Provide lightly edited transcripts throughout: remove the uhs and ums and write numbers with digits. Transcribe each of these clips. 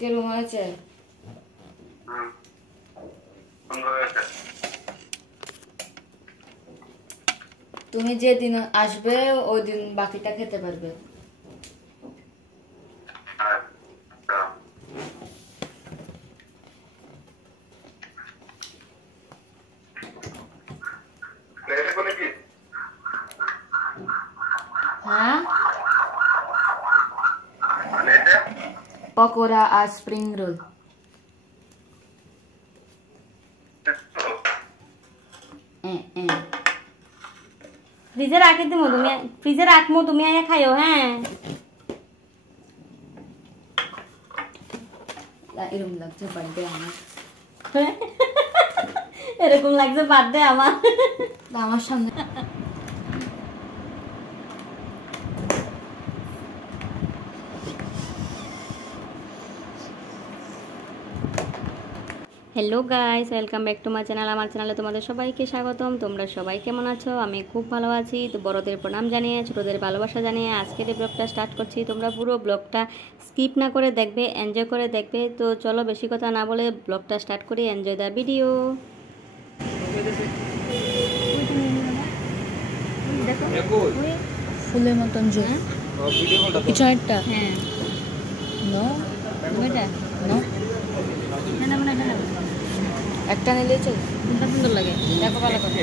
কেরম হয়েছে? তুমি যেদিন আসবে ওই দিন বাকিটা খেতে পারবে। হ্যাঁ, পকোড়া আর স্প্রিং রোল। ফ্রিজে রাখি দিমু, তুমি ফ্রিজে রাখমু, তুমি আয়া খাইও। হ্যাঁ, এরকম লাগছে বার্থডে আমার। এরকম লাগছে বার্থডে আমার। আমার সামনে hello guys, welcome back to my channel. আমার চ্যানেলে তোমাদের সবাইকে স্বাগতম। তোমরা সবাই কেমন আছো? আমি খুব ভালো আছি। তো বড়দের প্রণাম জানিয়ে, ছোটদের ভালোবাসা জানিয়ে আজকের এই ব্লগটা স্টার্ট করছি। তোমরা পুরো ব্লগটা স্কিপ না করে দেখবে, এনজয় করে দেখবে। তো চলো বেশি কথা না বলে ব্লগটা স্টার্ট করি। Enjoy the video. ফুলের মতন জোর পিছনেরটা। হ্যাঁ, নো এটা নো, না না না, একটা নিলেই চল। কোনটা সুন্দর লাগে দেখো ভালো করে।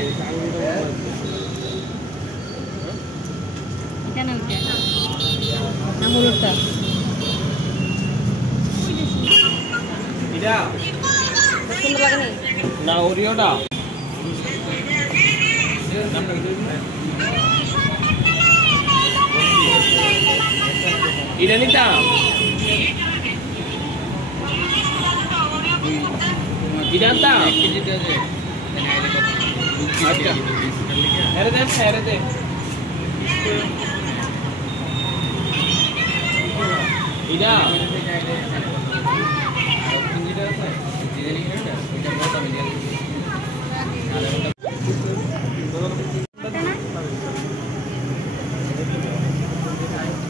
এটা না ওইটা না, হলুদটা। সুন্দর লাগে নি না ওরিওটা ইরানিটা ইরানটা আচ্ছা হেরে দে ইরা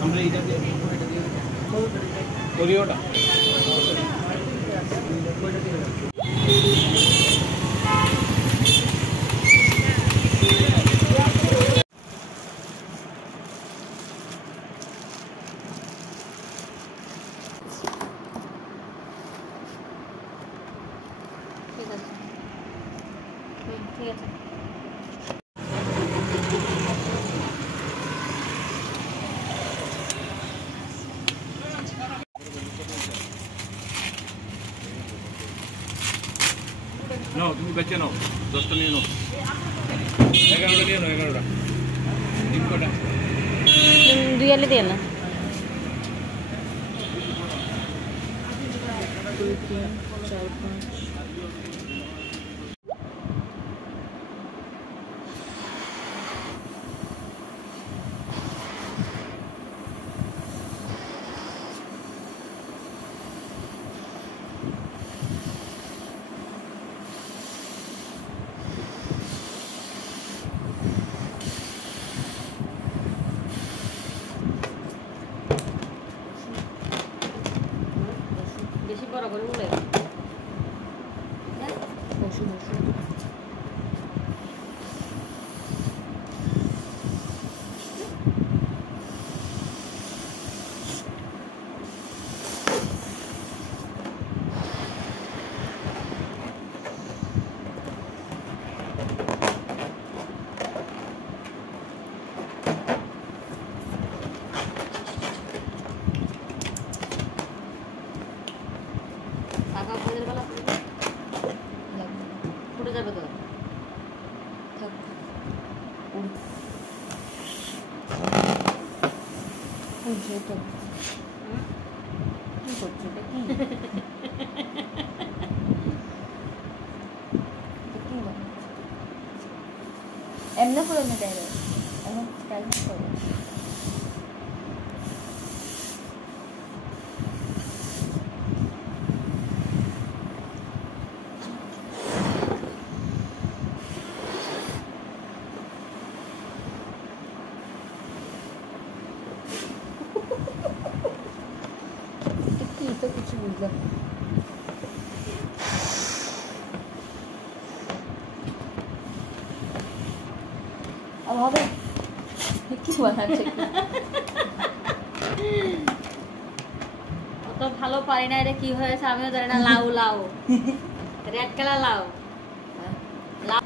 আমরা এটা দিয়ে ওরিওটা ঠিক আছে। ঠিক আছে। নাও তুমি বেঁচে নাও 10টা নিয়ে নাও 11টা নিয়ে নাও 11টা তিন কটা দুই আলি দিয়ে না। বেশি বড় করে বলে বসু বসু। টাকা আপনাদের বেলা ফুটে যাবে তো। থাক। উঠছে তো। কি করছো এটা? কি এমনি করে না ডাইরেক্ট এমন স্টাইল করো। তো তো কিছু বুঝলাম না। আর হবে কি বানাচ্ছে? অত ভালো পারি না, এটা কি হয়েছে আমিও জানি না। লাউ লাউ রেড কালার লাউ লাউ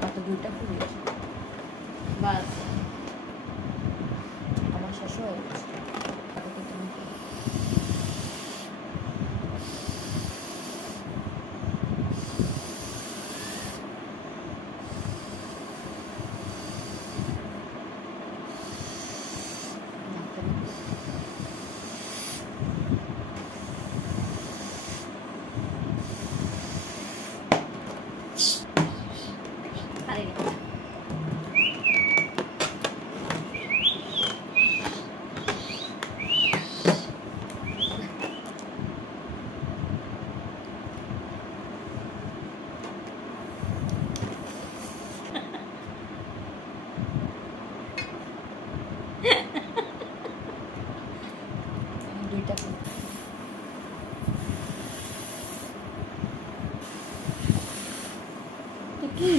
বাটা দুইটা ফুল বাস। আমার শেষ হয়ে গেছে। তারপরে তুমি করো। পারিনি। দুইটা ফুল তো কি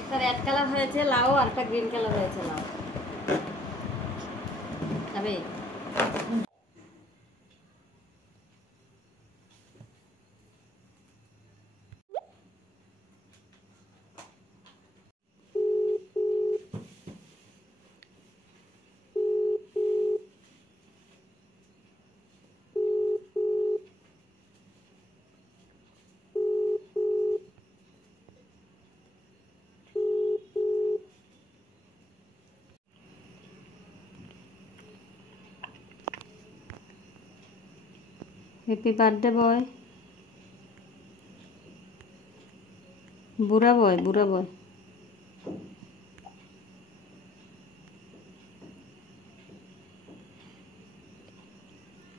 একটা রেড কালার হয়েছে লাউ, আর একটা গ্রিন কালার হয়েছে লাউ। তবে হ্যাপি বার্থডে বয়, বুড়া বয়, বুড়া বয়।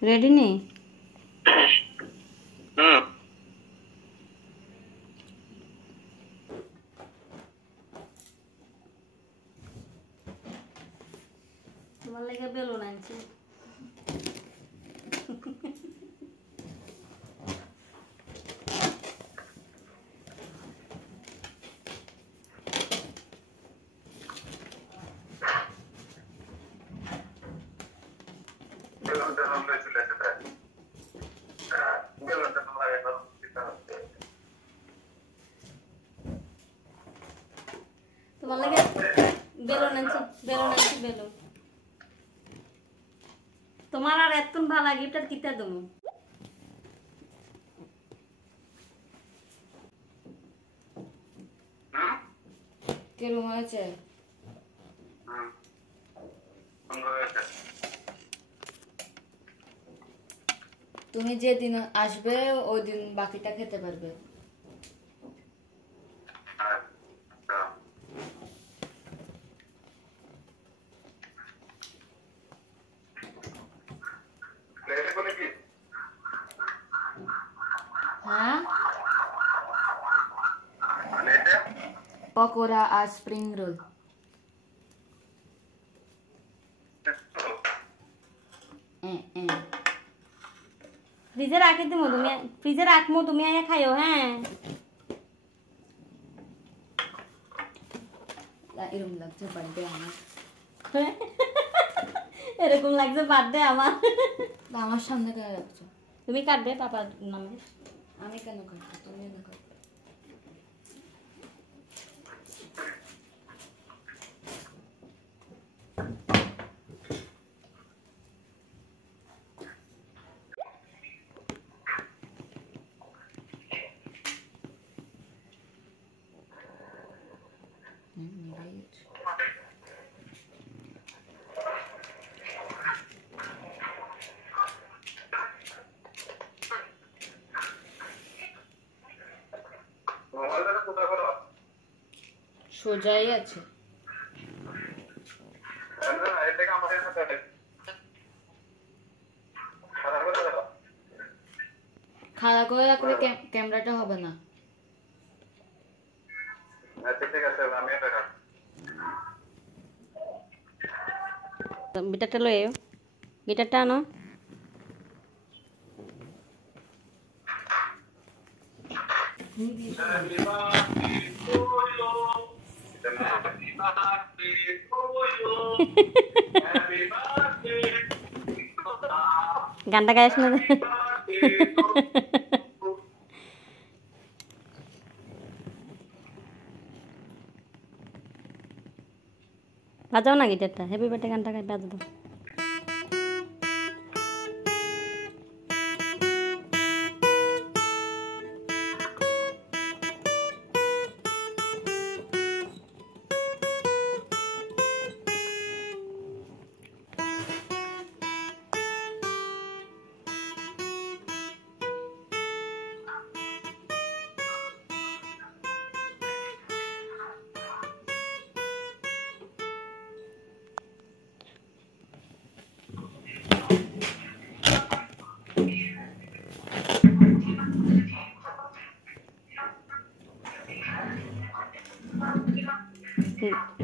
রেডি নেই? তোমার লেগে বেলুন আনছি। তোমার লাগে বেলুন আনছি, বেলুন আনছি, বেলুন। তোমার আর এত ভালো গিফট আর কিতা দেবো? কেরম হয়েছে? তুমি যেদিন আসবে ওই দিন বাকিটা খেতে পারবে। হ্যাঁ, পকোড়া আর স্প্রিং রোল। ফ্রিজে রাখি দিমু, তুমি ফ্রিজে রাখমু, তুমি আয়া খাইও। হ্যাঁ, এরকম লাগছে বার্থডে আমার। এরকম লাগছে বার্থডে আমার। আমার সামনে কেন রাখছো? তুমি কাটবে পাপার নামে। আমি কেন কাটবো? তুমি না কাটবো। Well, সোজাই আছে। খাড়া করে রাখলে ক্যামেরাটা হবে না। গিটারটা লয়ে গিটারটা আনো। গানটা গাইস না? বাজাও না গিটারটা, হ্যাপি বার্থডে গানটা গাই বাজা দাও।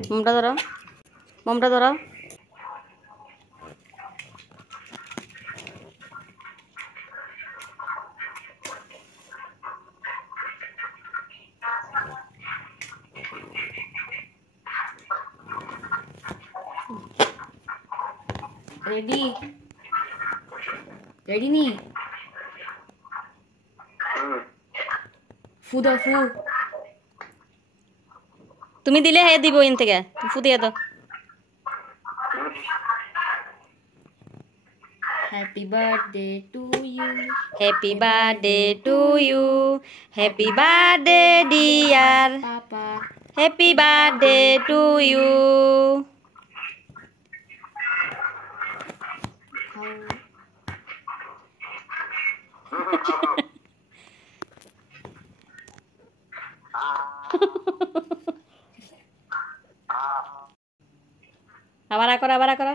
মোমটা ধরো, মোমটা ধরো। রেডি রেডি নি ফু দাও ফু। তুমি দিলে হে দিব ইন থেকে, ফু দিয়ে দাও। Happy birthday to you, happy birthday to you, happy birthday dear, papa. Happy birthday to you. আবার করো, আবার করো।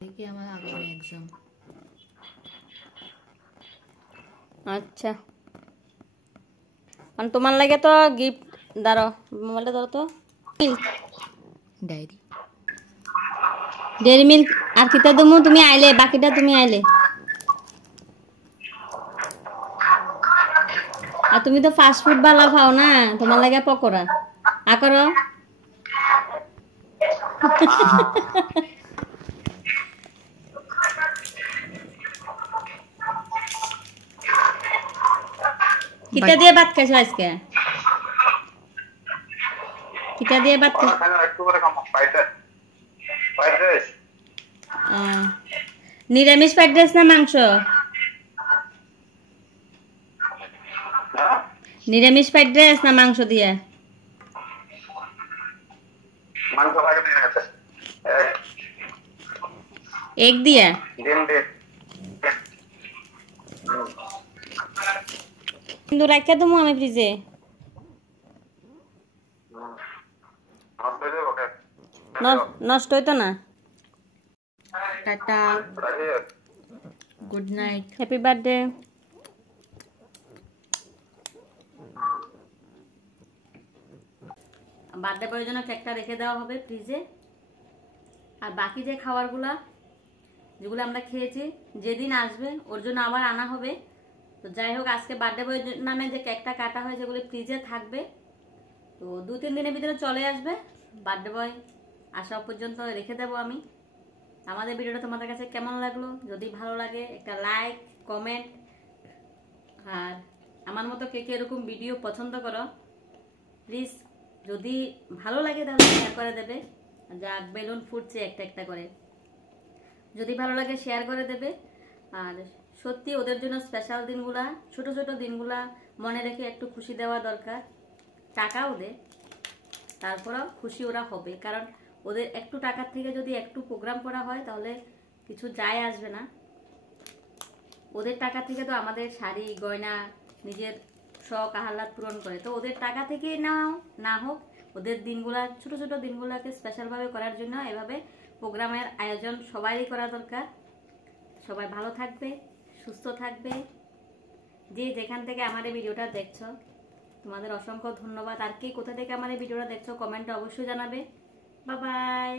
দেখি আমার আগামী এক্সাম। আচ্ছা, মানে তোমার লাগে তো গিফট দাঁড়ো, মোবাইলটা ধরো তো। ডায়েরি ডেরি মিল্ক আর কিতা দেবো? তুমি আইলে, বাকিটা তুমি আইলে। আর তুমি তো ফাস্ট ফুড বালা খাও না, তোমার লাগে পকোড়া করো। কিতা দিয়ে ভাত খাইছো আজকে? কিতা দিয়ে ভাত খাইছো? নিরামিষ ফ্রাইড রাইস না মাংস? নিরামিষ ফ্রাইড রাইস না মাংস দিয়ে? এগ দিয়া? কিন্তু রাখা দেবো আমি ফ্রিজে। নষ্ট হইতো না। Tata, good night, happy birthday. Birthday বয়ের জন্য কেকটা রেখে দেওয়া হবে ফ্রিজে। আর বাকি যে খাবারগুলা যেগুলো আমরা খেয়েছি, যেদিন আসবে ওর জন্য আবার আনা হবে। তো যাই হোক, আজকে বার্থডে বয়ের নামে যে কেকটা কাটা হয় যেগুলো ফ্রিজে থাকবে, তো 2-3 দিনের ভিতরে চলে আসবে। বার্থডে বয় আসা পর্যন্ত রেখে দেবো আমি। আমাদের ভিডিওটা তোমাদের কাছে কেমন লাগলো? যদি ভালো লাগে একটা লাইক, কমেন্ট, আর আমার মতো কে কে এরকম ভিডিও পছন্দ করো প্লিজ, যদি ভালো লাগে তাহলে শেয়ার করে দেবে। যাক, বেলুন ফুটছে একটা একটা করে, যদি ভালো লাগে শেয়ার করে দেবে। আর সত্যি ওদের জন্য স্পেশাল দিনগুলা, ছোট ছোট দিনগুলা মনে রেখে একটু খুশি দেওয়া দরকার। টাকাও দে, তারপরেও খুশি ওরা হবে, কারণ ওদের একটু টাকার থেকে যদি একটু প্রোগ্রাম করা হয় তাহলে কিছু যায় আসবে না। ওদের টাকা থেকে তো আমাদের শাড়ি, গয়না, নিজের শখ আহ্লাদ পূরণ করে। তো ওদের টাকা থেকেই নাও না হোক, ওদের দিনগুলা ছোট ছোট দিনগুলোকে স্পেশালভাবে করার জন্য এভাবে প্রোগ্রামের আয়োজন সবারই করা দরকার। সবাই ভালো থাকবে, সুস্থ থাকবে। যে যেখান থেকে আমার এই ভিডিওটা দেখছো তোমাদের অসংখ্য ধন্যবাদ। আর কে কোথা থেকে আমার এই ভিডিওটা দেখছো কমেন্টে অবশ্যই জানাবে। Bye bye.